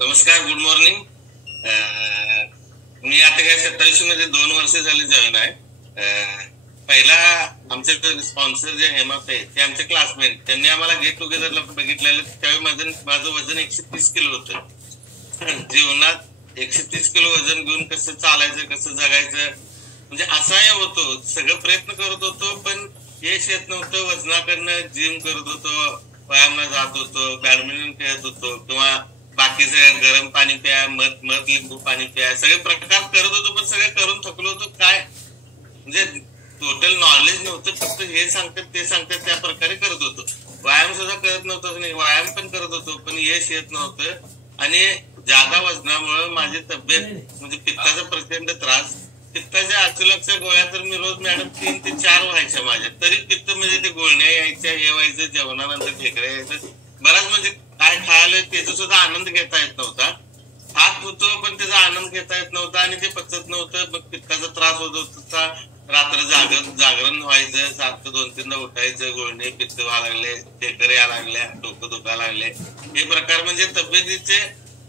नमस्कार, good morning. मी आता काय 27 मध्ये 2 वर्ष झाली जॉईन आहे. पहिला आमचे स्पॉन्सर जे हेमंत आहे ते आमचे क्लासमेट, त्यांनी आम्हाला गेट टुगेदरला बघितलेलं. त्यावेळी माझं वजन 130 किलो होतं. जीवनात 130 किलो वजन घेऊन कसं चालायचं, कसं जगायचं, म्हणजे असहाय्य होतो. सगळं प्रयत्न करत होतो पण यश येत नव्हतं. वजनाकडनं जिम करत होतो, व्यायामला जात होतो, बॅडमिंटन खेळत होतो किंवा बाकीचे गरम पाणी प्या, मध लिंबू पाणी प्या, सगळे प्रकार करत होतो. पण सगळे करून थकलो होतो. काय म्हणजे टोटल नॉलेज नव्हतं. फक्त हे सांगतात ते सांगतात त्या प्रकारे करत होतो. व्यायाम सुद्धा करत नव्हतं. नाही, व्यायाम पण करत होतो पण यश येत नव्हतं. आणि जादा वजनामुळे माझी तब्येत म्हणजे पित्ताचा प्रचंड त्रास. पित्ताच्या अचुलकच्या गोळ्या तर मी रोज मॅडम 3 ते 4 व्हायच्या माझ्या. तरी पित्त म्हणजे ते गोळण्या यायच्या, हे व्हायचं, जेवणानंतर ढेकऱ्या यायचं. बराच म्हणजे काय खायला त्याचा सुद्धा आनंद घेता येत नव्हता. खात होतो पण त्याचा आनंद घेता येत नव्हता आणि ते पचत नव्हतं. मग पित्ताचा त्रास होत होता. रात्र जागरण व्हायचं, सारखं 2-3दा उठायचं. गोळणे, पित्त व्हायला लागले, ढेकर यायला लागल्या, डोकं दुखायला लागले. हे प्रकार म्हणजे तब्येतीचे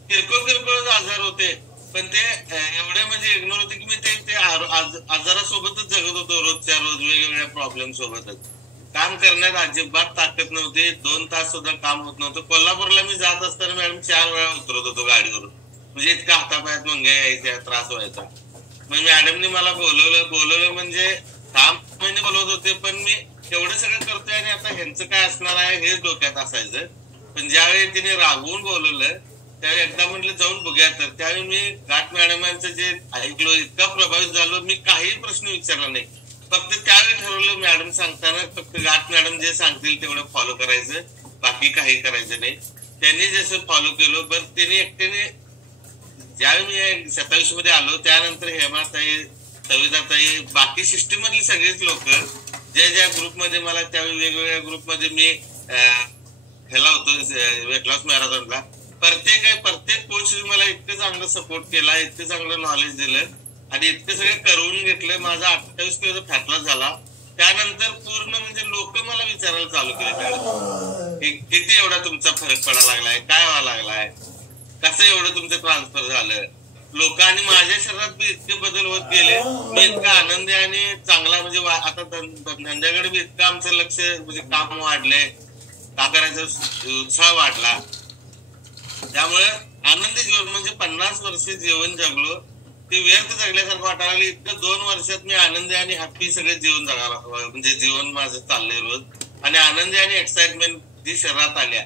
किरकोळ आजार होते. पण ते एवढे म्हणजे इग्नोर होते की मी ते आजारासोबतच जगत होतो. रोजच्या रोज वेगवेगळ्या प्रॉब्लेम सोबतच. काम करण्यात अजिबात ताकद नव्हती. 2 तास सुद्धा काम होत नव्हतं. कोल्हापूरला मी जात असताना मॅडम 4 वेळा उतरत होतो गाडीवरून. म्हणजे इतका हातापायात मुंग्या यायच्या, त्रास व्हायचा. मग मॅडमनी मला बोलवलं म्हणजे 6 महिने बोलवत होते. पण मी एवढं सगळं करतोय आणि आता ह्यांचं काय असणार आहे हेच डोक्यात असायचं. पण ज्यावेळी तिने रागवून बोलवलं त्यावेळी एकदा म्हटलं जाऊन बघूया. तर त्यावेळी मी घाट मॅडमांचं जे ऐकलो, इतका प्रभावित झालो. मी काही प्रश्न विचारला नाही. फक्त त्यावेळी ठरवलं मॅडम सांगताना फक्त घाट मॅडम जे सांगतील तेवढं फॉलो करायचं, बाकी काही करायचं नाही. त्यांनी जसं फॉलो केलं. बरं त्यांनी एकट्याने ज्यावेळी मी 27 मध्ये आलो त्यानंतर हेमाताई, सविताताई, बाकी सिस्टीम मधली सगळीच लोक ज्या ग्रुपमध्ये मला त्यावेळी वेगवेगळ्या ग्रुपमध्ये मी ह्याला होतो वेट लॉस मॅरेथॉनला, प्रत्येक कोच मला इतकं चांगलं सपोर्ट केला, इतकं चांगलं नॉलेज दिलं आणि इतकं सगळं करून घेतलं. माझा 28 किलोचा फॅट लॉस झाला. त्यानंतर पूर्ण म्हणजे लोक मला विचारायला चालू केले, मॅडम किती एवढा तुमचा फरक पडायला लागलाय, काय व्हायला लागलाय, कसं एवढं तुमचं ट्रान्सफर झालं. लोक आणि माझ्या शरीरात बी इतके बदल होत गेले. मी इतका आनंदी आणि चांगला म्हणजे आता धंद्याकडे बी इतकं आमचं लक्ष म्हणजे काम वाढले, का करायचा उत्साह वाढला. त्यामुळे आनंदी जीवन म्हणजे 50 वर्ष जीवन जगलो ते व्यर्थ जगल्यासारखं वाटायला लागलं. इतकं 2 वर्षात मी आनंदी आणि हॅप्पी सगळे जीवन जगायला म्हणजे जीवन माझं चाललंय रोज. आणि आनंदी आणि एक्साइटमेंट जी शरीरात आल्या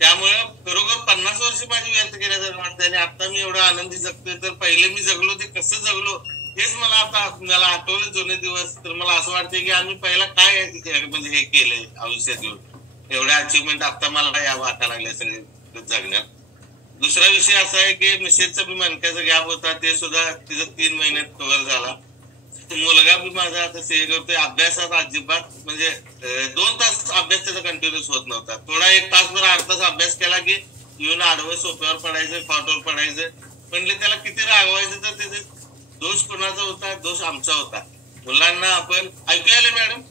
त्यामुळे खरोखर 50 वर्ष माझी व्यर्थ केल्यासारखं वाटतं. आणि आता मी एवढं आनंदी जगतोय तर पहिले मी जगलो ते कसं जगलो हेच मला आठवलं जुने दिवस. तर मला असं वाटतंय की आम्ही पहिला काय म्हणजे हे केलंय आयुष्यात येऊन एवढ्या अचिव्हमेंट आता मला या वाटायला लागल्या सगळे जगण्यात. दुसरा विषय असा आहे की मिसेसचा बी मणक्याचा गॅप होता, ते सुद्धा तिचा 3 महिन्यात कव्हर झाला. मुलगा बी माझा आता हे करतोय. अभ्यासात अजिबात म्हणजे 2 तास अभ्यास त्याचा कंटिन्युअस होत नव्हता. थोडा 1 तासभर 8 तास अभ्यास केला की येऊन आडवं सोप्यावर पडायचं, फाटवर पडायचं. म्हणले त्याला किती रागवायचं तर त्याचे दोष कोणाचा होता, दोष आमचा होता. मुलांना आपण ऐकू आले मॅडम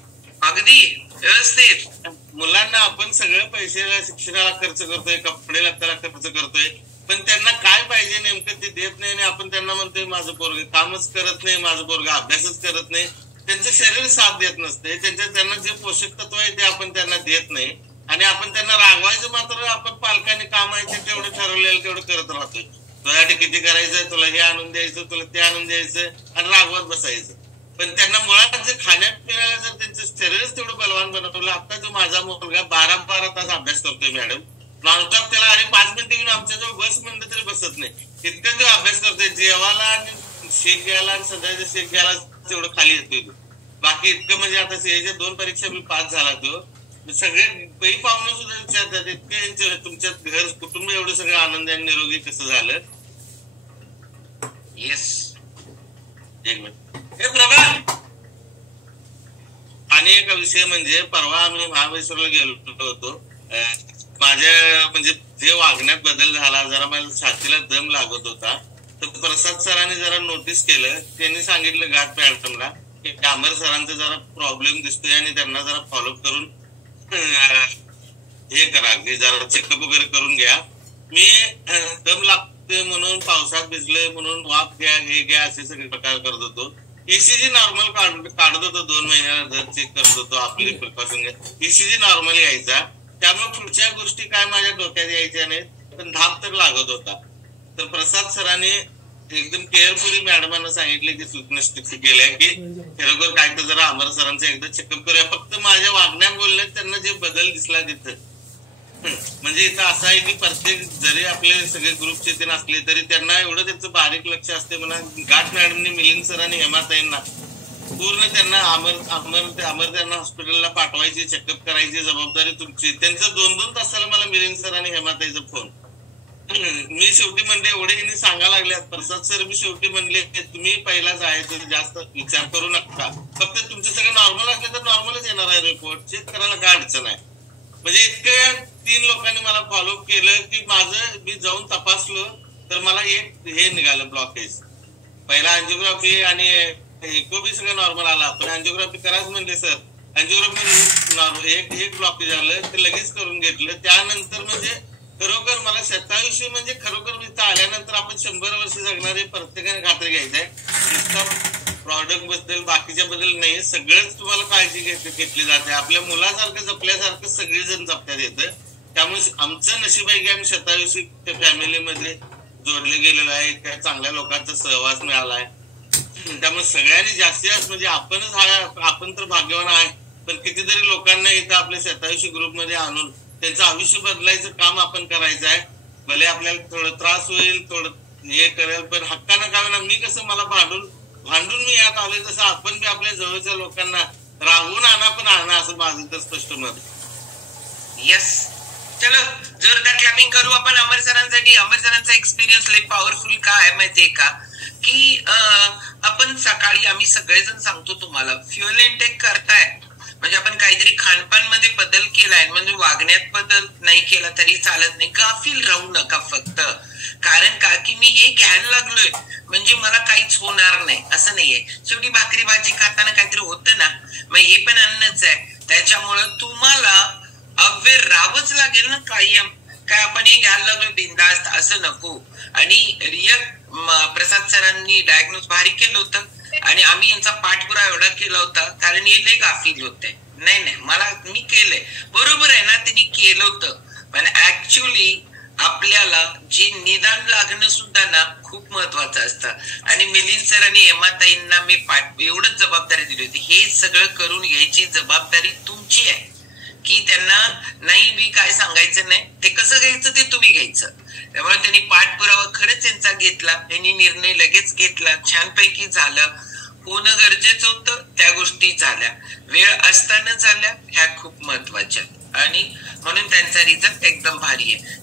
अगदी व्यवस्थित. मुलांना आपण सगळं पैशाला शिक्षणाला खर्च करतोय, कपडे लत्ताला खर्च करतोय, पण त्यांना काय पाहिजे नेमकं ते देत नाही. आणि आपण त्यांना म्हणतोय माझं पोरग कामच करत नाही, माझं पोरग अभ्यासच करत नाही. त्यांचं शरीर साथ देत नसते. त्यांना जे पोषक तत्व आहे ते आपण त्यांना देत नाही. आणि आपण त्यांना रागवायचं मात्र आपण पालकांनी कामायचे तेवढं ठरवलेलं तेवढं करत राहतोय. तुझ्यासाठी किती करायचं, तुला हे आणून द्यायचं, तुला ते आणून द्यायचं आणि रागवत बसायचं. पण त्यांना मुळात जे खाण्यात पिण्याला जर त्यांचं शरीरच तेवढं बलवान बनवलं. आता जो माझा मुलगा 12 तास अभ्यास करतोय मॅडम, नॉनस्टॉप. त्याला अरे 5 मिनिटं घेऊन आमच्याजवळ बस म्हणलं तरी बसत नाही. इतकं तो अभ्यास करतोय. जेवायला आणि शेक घ्यायला आणि संध्याकाळचं शेक घ्यायला तेवढं खाली येतोय तो. बाकी इतकं म्हणजे आता सीएच्या 2 परीक्षा मी पास झाला तो. सगळे पै पाहुणे सुद्धा विचारतात इतके तुमच्या घर कुटुंब एवढं सगळं आनंदी आणि निरोगी कसं झालं. येस, एक मिनिट हे प्रभा. आणि एक विषय म्हणजे परवा आम्ही महाबळेश्वरला गेलो होतो. माझ्या म्हणजे जे वागण्यात बदल झाला, जरा मला छातीला दम लागत होता. तर प्रसाद सरांनी जरा नोटीस केलं. त्यांनी सांगितलं घाट मॅडमला की कांबर सरांचा जरा प्रॉब्लेम दिसतोय आणि त्यांना जरा फॉलोअप करून हे करा की जरा चेकअप वगैरे करून घ्या. मी दम लागते म्हणून पावसात भिजले म्हणून वाफ घ्या हे घ्या असे सगळे प्रकार करत होतो. ईसीजी नॉर्मल काढत होतो, 2 महिन्याला चेक करत होतो, आपले प्रिकॉशन ईसीजी नॉर्मल यायचा. त्यामुळे पुढच्या गोष्टी काय माझ्या डोक्यात यायच्या नाहीत, पण धाप तर लागत होता. तर प्रसाद सरांनी एकदम केअरफुली मॅडमांना सांगितले की सूचना केल्या की खरोखर काय तर जरा अमर सरांचं एकदा चेकअप करूया. फक्त माझ्या वागण्या बोलण्यात त्यांना जे बदल दिसला तिथं, म्हणजे इथं असं आहे की प्रत्येक जरी आपले सगळे ग्रुपचे ते नसले तरी त्यांना एवढं त्यांचं बारीक लक्ष असते. म्हणा घाट मॅडमनी, मिलिंद सर आणि हेमाताईंना पूर्ण त्यांना अमर त्यांना हॉस्पिटलला पाठवायची, चेकअप करायची जबाबदारी तुमची. त्यांचं 2-2 तासाला मला मिलिंद सर आणि हेमाताईचा फोन. मी शेवटी म्हणले एवढे सांगायला लागल्यात प्रसाद सर, मी शेवटी म्हणले तुम्ही पहिला जायचं, जास्त विचार करू नका, फक्त तुमचं सगळं नॉर्मल असलं तर नॉर्मलच येणार आहे, रिपोर्ट चेक करायला काय अडचण आहे. म्हणजे इतक्या 3 लोकांनी मला फॉलोअप केलं की माझं मी जाऊन तपासलो तर मला एक हे निघालं ब्लॉकेज. पहिला अँजिओग्राफी आणि इको बी सगळं नॉर्मल आला, पण अँजिओग्राफी करायच म्हणले सर. अँजिओग्राफी एक ब्लॉकेज आलं ते लगेच करून घेतलं. त्यानंतर म्हणजे खरोखर मला 27 म्हणजे खरोखर इथं आल्यानंतर आपण 100 वर्ष जगणारे प्रत्येकाने खात्री घ्यायचंय. नुसतं प्रॉडक्ट बद्दल बाकीच्या बद्दल नाही, सगळंच तुम्हाला काळजी घेतली जाते. आपल्या मुलासारखं जपल्यासारखं सगळेजण जपण्यात येतं. त्यामुळे आमचं नशीब आहे की आम्ही 27 फॅमिलीमध्ये जोडले गेलेलो आहे, त्या चांगल्या लोकांचा सहवास मिळाला आहे. त्यामुळे सगळ्यांनी जास्तीत जास्त म्हणजे आपण तर भाग्यवान आहे, पण कितीतरी लोकांना इथं आपल्या 27 ग्रुपमध्ये आणून त्यांचं आयुष्य बदलायचं काम आपण करायचं आहे. भले आपल्याला थोडं त्रास होईल, थोडं हे करेल, पण हक्कानं काय ना. मी कसं मला भांडून मी यात आलोय, तसं आपण बी आपल्या जवळच्या लोकांना राहून आणा, पण आणा, असं माझं तर स्पष्ट मत. येस, चलो जोरदार क्लॅपिंग करू आपण अमर सरांसाठी. अमर सरांचा एक्सपिरियन्स लई पॉवरफुल का आहे माहितीये का, की आपण सकाळी आम्ही सगळेजण सांगतो तुम्हाला फ्युएल इनटेक करताय म्हणजे आपण काहीतरी खानपान मध्ये बदल केलाय, म्हणजे वागण्यात बदल नाही केला तरी चालत नाही. गाफील राहू नका फक्त. कारण का की मी हे घ्यायला लागलोय म्हणजे मला काहीच होणार नाही असं नाहीये. शेवटी भाकरी भाजी खाताना काहीतरी होतं ना, मग हे पण अन्नच आहे. त्याच्यामुळं तुम्हाला अवेअर राहावंच लागेल ना कायम. काय आपण हे घ्यायला लागलो बिंदास्त असं नको. आणि रियल प्रसाद सरांनी डायग्नोज भारी केलं होतं आणि आम्ही यांचा पाठपुरावा एवढा केला होता कारण हे लय गाफील होते. नाही मी केलंय बरोबर आहे ना, त्यांनी केलं होतं, पण ऍक्च्युअली आपल्याला जे निदान लागणं सुद्धा ना खूप महत्वाचं असतं. आणि मिलिंद सर आणि हेमाताईंना मी एवढंच जबाबदारी दिली होती, हे सगळं करून घ्यायची जबाबदारी तुमची आहे. की त्यांना नाही बी काय सांगायचं नाही, ते कसं घ्यायचं ते तुम्ही घ्यायचं. त्यामुळे त्यांनी पाठपुरावा खरंच त्यांचा घेतला, त्यांनी निर्णय लगेच घेतला, छानपैकी झालं. होणं गरजेचं होतं, त्या गोष्टी झाल्या, वेळ असताना झाल्या, ह्या खूप महत्वाच्या आणि म्हणून त्यांचा रिझल्ट एकदम भारी आहे.